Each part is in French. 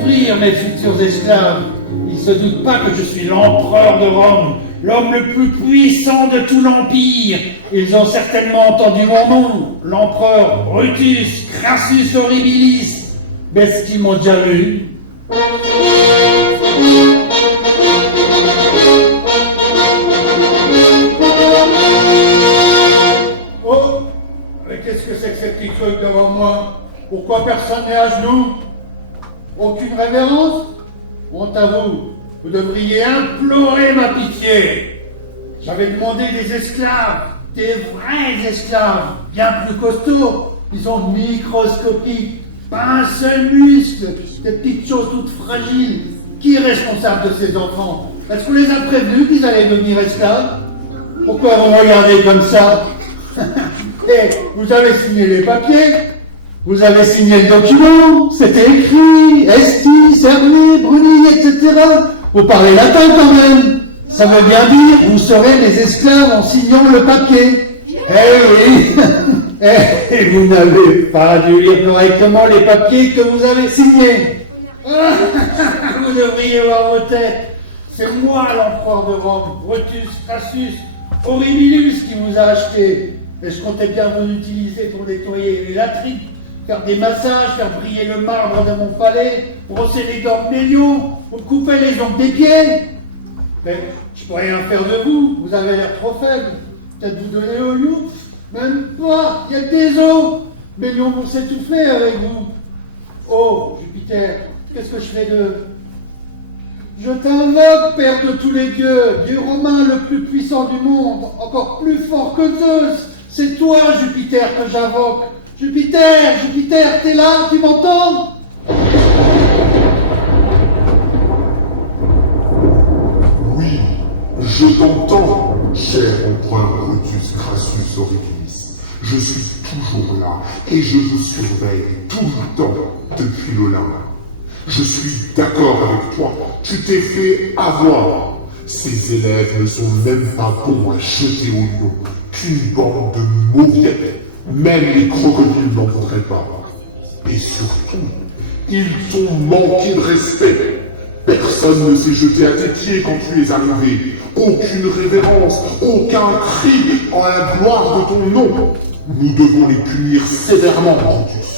souffrir, mes futurs esclaves. Ils ne se doutent pas que je suis l'empereur de Rome, l'homme le plus puissant de tout l'Empire. Ils ont certainement entendu mon nom, l'empereur Brutus Crassus Horribilis. Mais est-ce qu'ils m'ont déjà lu? Oh, mais qu'est-ce que c'est que ces petits trucs devant moi? Pourquoi personne n'est à genoux? Aucune révérence? Honte à vous, vous devriez implorer ma pitié. J'avais demandé des esclaves, des vrais esclaves, bien plus costauds. Ils sont microscopiques, pas un seul muscle, des petites choses toutes fragiles. Qui est responsable de ces enfants? Est-ce qu'on les a prévenus qu'ils allaient devenir esclaves? Pourquoi vous me regardez comme ça? Et vous avez signé les papiers? Vous avez signé le document? C'était écrit, Esti, Cerné, Bruni, etc. Vous parlez latin quand même. Ça veut bien dire, vous serez les esclaves en signant le papier. Eh oui. Et vous n'avez pas dû lire correctement les papiers que vous avez signés. Vous devriez voir vos têtes. C'est moi l'empereur de Rome, Brutus Crassus Horribilis, qui vous a acheté. Et je comptais bien vous utiliser pour nettoyer les latrines, faire des massages, faire briller le marbre de mon palais, brosser les dents de mes lions, vous couper les ongles des pieds. Mais je peux rien faire de vous, vous avez l'air trop faible. Peut-être vous donner au lion? Même pas, il y a que des os. Mes lions vont s'étouffer avec vous. Oh, Jupiter, qu'est-ce que je fais d'eux? Je t'invoque, père de tous les dieux, dieu romain le plus puissant du monde, encore plus fort que Zeus. C'est toi, Jupiter, que j'invoque. Jupiter, Jupiter, t'es là, tu m'entends? Oui, je t'entends, cher empereur Brutus Crassus Horribilis. Je suis toujours là, et je vous surveille tout le temps depuis l'Olympe. Je suis d'accord avec toi, tu t'es fait avoir. Ces élèves ne sont même pas bons à jeter au lion, qu'une bande de mauviettes. Même les crocodiles n'en voudraient pas. Et surtout, ils t'ont manqué de respect. Personne ne s'est jeté à tes pieds quand tu es arrivé. Aucune révérence, aucun cri en la gloire de ton nom. Nous devons les punir sévèrement, Brutus.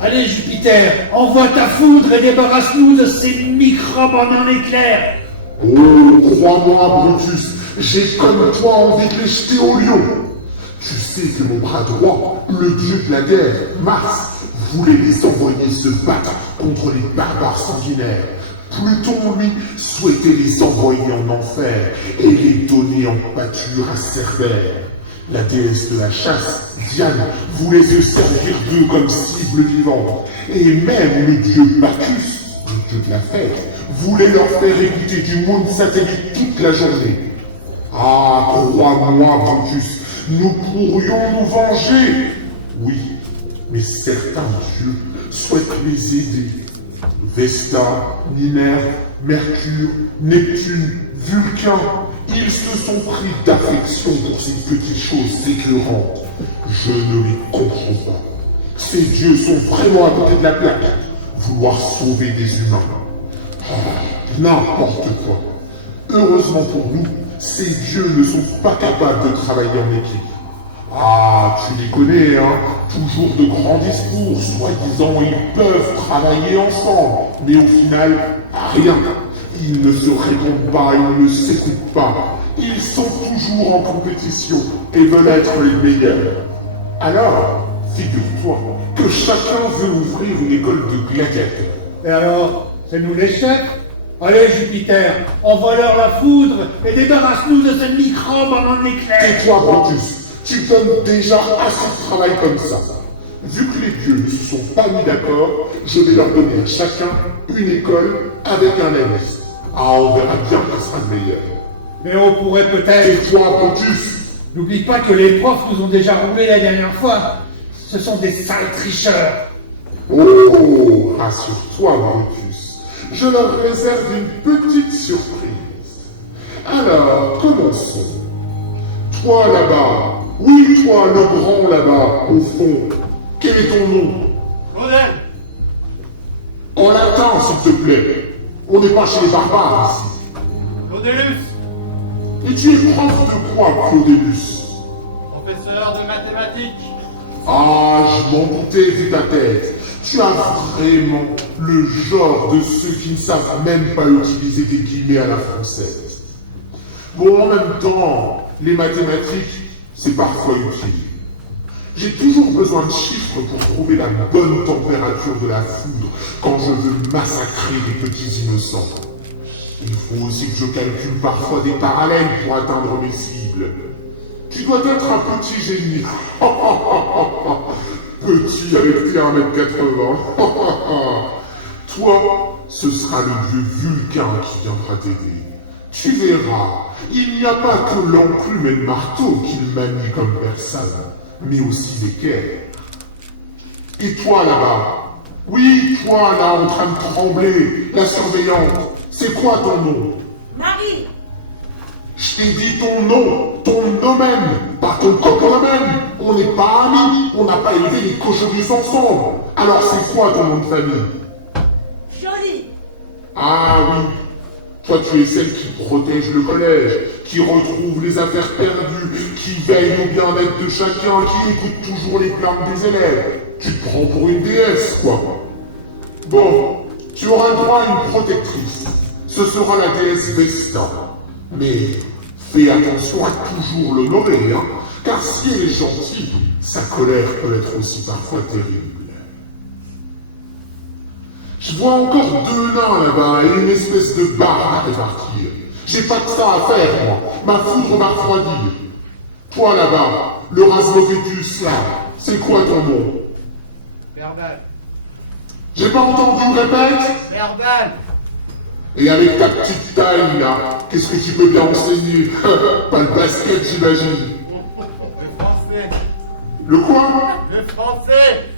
Allez, Jupiter, envoie ta foudre et débarrasse-nous de ces microbes en un éclair. Oh, crois-moi, Brutus, j'ai comme toi envie de les jeter au lion. Tu sais que mon bras droit, le dieu de la guerre, Mars, voulait les envoyer se battre contre les barbares sanguinaires. Pluton, lui, souhaitait les envoyer en enfer et les donner en pâture à Cerbère. La déesse de la chasse, Diane, voulait se servir d'eux comme cible vivante. Et même le dieu Bacchus, le dieu de la fête, voulait leur faire écouter du monde satellite toute la journée. Ah, crois-moi, Brutus, nous pourrions nous venger. Oui, mais certains dieux souhaitent les aider. Vesta, Minerve, Mercure, Neptune, Vulcain, ils se sont pris d'affection pour ces petites choses écœurantes. Je ne les comprends pas. Ces dieux sont vraiment à côté de la plaque. Vouloir sauver des humains. N'importe quoi. Heureusement pour nous, ces dieux ne sont pas capables de travailler en équipe. Ah, tu les connais, hein? Toujours de grands discours, soi-disant ils peuvent travailler ensemble, mais au final, rien. Ils ne se répondent pas, ils ne s'écoutent pas. Ils sont toujours en compétition et veulent être les meilleurs. Alors, figure-toi que chacun veut ouvrir une école de gladiateurs. Et alors, c'est nous les chefs? Allez, Jupiter, envoie-leur la foudre et débarrasse-nous de ces microbes en un éclair. Et toi, Brutus, tu donnes déjà assez de travail comme ça. Vu que les dieux ne se sont pas mis d'accord, je vais leur donner à chacun une école avec un élève. Ah, on verra bien qui sera le meilleur. Mais on pourrait peut-être... Et toi, Brutus? N'oublie pas que les profs nous ont déjà roulé la dernière fois. Ce sont des sales tricheurs. Oh, rassure-toi, Brutus. Je leur réserve une petite surprise. Alors, commençons. Toi là-bas, oui, toi, le grand là-bas, au fond, quel est ton nom? Claudel. En latin, s'il te plaît. plaît. On n'est pas chez les barbares ici. Claudelus, Et tu es prof de quoi, Claudelus? professeur de mathématiques. Ah, je m'en doutais vu ta tête. Tu as vraiment le genre de ceux qui ne savent même pas utiliser des guillemets à la française. Bon, en même temps, les mathématiques, c'est parfois utile. J'ai toujours besoin de chiffres pour trouver la bonne température de la foudre quand je veux massacrer des petits innocents. Il faut aussi que je calcule parfois des parallèles pour atteindre mes cibles. Tu dois être un petit génie. Petit avec tes 1m80. Toi, ce sera le vieux Vulcain qui viendra t'aider. Tu verras, il n'y a pas que l'enclume et le marteau qu'il manie comme personne, mais aussi les quais. Et toi là-bas? Oui, toi là en train de trembler, la surveillante, c'est quoi ton nom? Marie, Je t'ai dit ton nom, ton domaine, pas ton coq-domaine. On n'est pas amis, on n'a pas élevé les cochonneries ensemble. Alors c'est quoi ton nom de famille? Jolie, Ah oui, toi tu es celle qui protège le collège, qui retrouve les affaires perdues, qui veille au bien-être de chacun, qui écoute toujours les plaintes des élèves. Tu te prends pour une déesse, quoi. Bon, tu auras droit à une protectrice. Ce sera la déesse Vesta. Mais fais attention à toujours l'honorer, hein, car si elle est gentille, sa colère peut être aussi parfois terrible. Je vois encore 2 nains là-bas et une espèce de barre à répartir. J'ai pas que ça à faire, moi. Ma foudre va refroidir. Toi là-bas, le Rasmovetus là, c'est quoi ton nom? Verdal. J'ai pas entendu, répète. Verdal. Et avec ta petite taille là, qu'est-ce que tu peux bien enseigner? Pas le basket, j'imagine. Le français. Le quoi? Le français.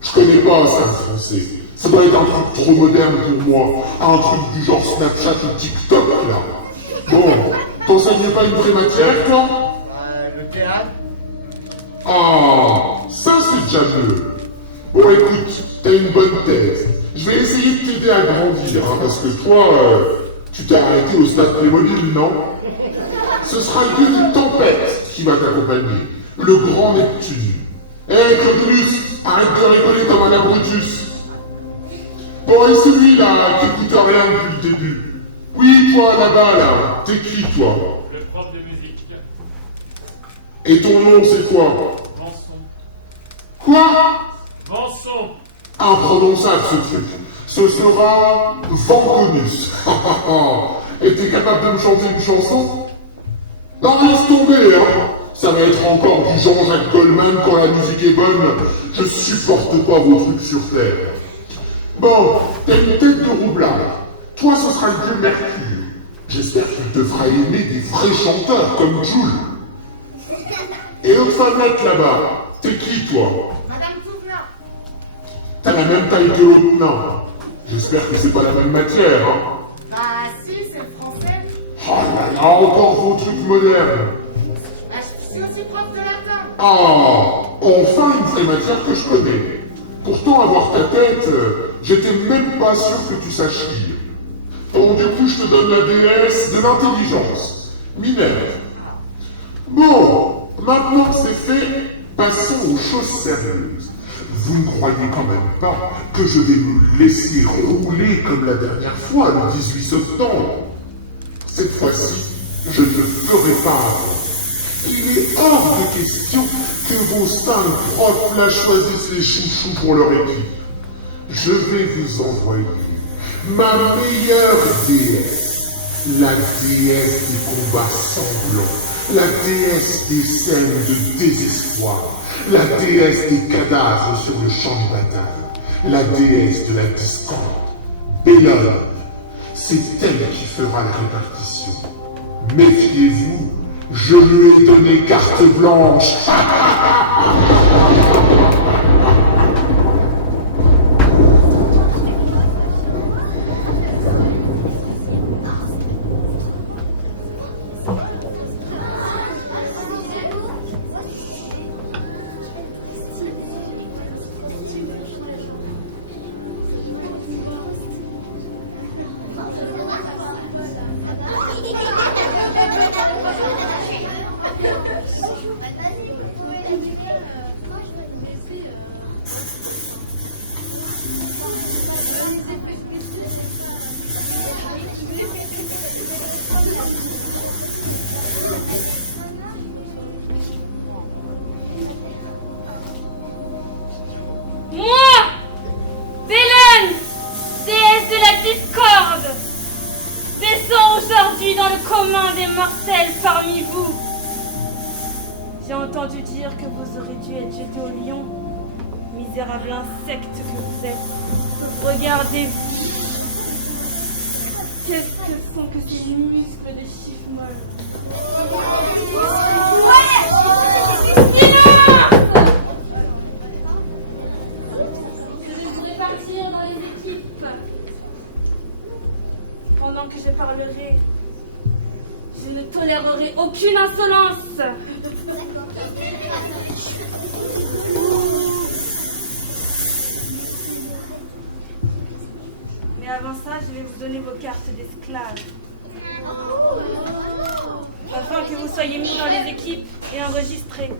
Je connais pas ça, le français. Ça doit être un truc trop moderne pour moi. Un truc du genre Snapchat ou TikTok, là. Bon, t'enseignes pas une vraie matière, toi? Le théâtre. Ah, ça c'est déjà mieux. Bon, écoute, t'as une bonne thèse. Je vais essayer de t'aider à grandir, hein, parce que toi, tu t'es arrêté au stade Playmobil, non? Ce sera le dieu d'une tempête qui va t'accompagner. Le grand Neptune. Hé, Claudius, arrête de rigoler comme un abrutus. Bon, et celui-là, qui écoute rien depuis le début. Oui, toi, là-bas, là, t'es qui, toi? Le prof de musique. Et ton nom, c'est quoi? Vanson. Quoi? Vanson. Imprononçable, ce truc. Ce sera Vanconus. Et t'es capable de me chanter une chanson? Non, laisse tomber, hein. Ça va être encore du Jean-Jacques Goldman quand la musique est bonne. Je supporte pas vos trucs sur Terre. Bon, t'as une tête de roublard. Toi, ce sera le dieu Mercure. J'espère qu'il te fera aimer des vrais chanteurs comme Jules. Et l'autre femmelette là-bas, t'es qui, toi? Madame Touvenat, T'as la même taille que l'autre nain. J'espère que c'est pas la même matière, hein. bah si, c'est le français. Oh là là, encore vos trucs modernes. Bah, je suis aussi prof de latin. Ah, enfin une vraie matière que je connais. Pourtant, avoir ta tête, j'étais même pas sûr que tu saches lire. Bon, du coup, je te donne la déesse de l'intelligence, Minerve. Bon, maintenant que c'est fait, passons aux choses sérieuses. Vous ne croyez quand même pas que je vais me laisser rouler comme la dernière fois, le 18 septembre? Cette fois-ci, je ne le ferai pas avant. Il est hors de question que vos 5 profs là choisissent les chouchous pour leur équipe. Je vais vous envoyer ma meilleure déesse, la déesse des combats sanglants, la déesse des scènes de désespoir, la déesse des cadavres sur le champ de bataille, la déesse de la distance, Bellone. C'est elle qui fera la répartition. Méfiez-vous, je lui ai donné carte blanche. descend aujourd'hui dans le commun des mortels parmi vous. J'ai entendu dire que vous aurez dû être jeté au lion, misérable insecte que vous êtes. Regardez. Qu'est-ce que sont que ces muscles de chiffres molles? Ouais! Silence! Je devrais partir dans les équipes. Pendant que je parlerai, je ne tolérerai aucune insolence. Mais avant ça, je vais vous donner vos cartes d'esclaves. Afin que vous soyez mis dans les équipes et enregistrés.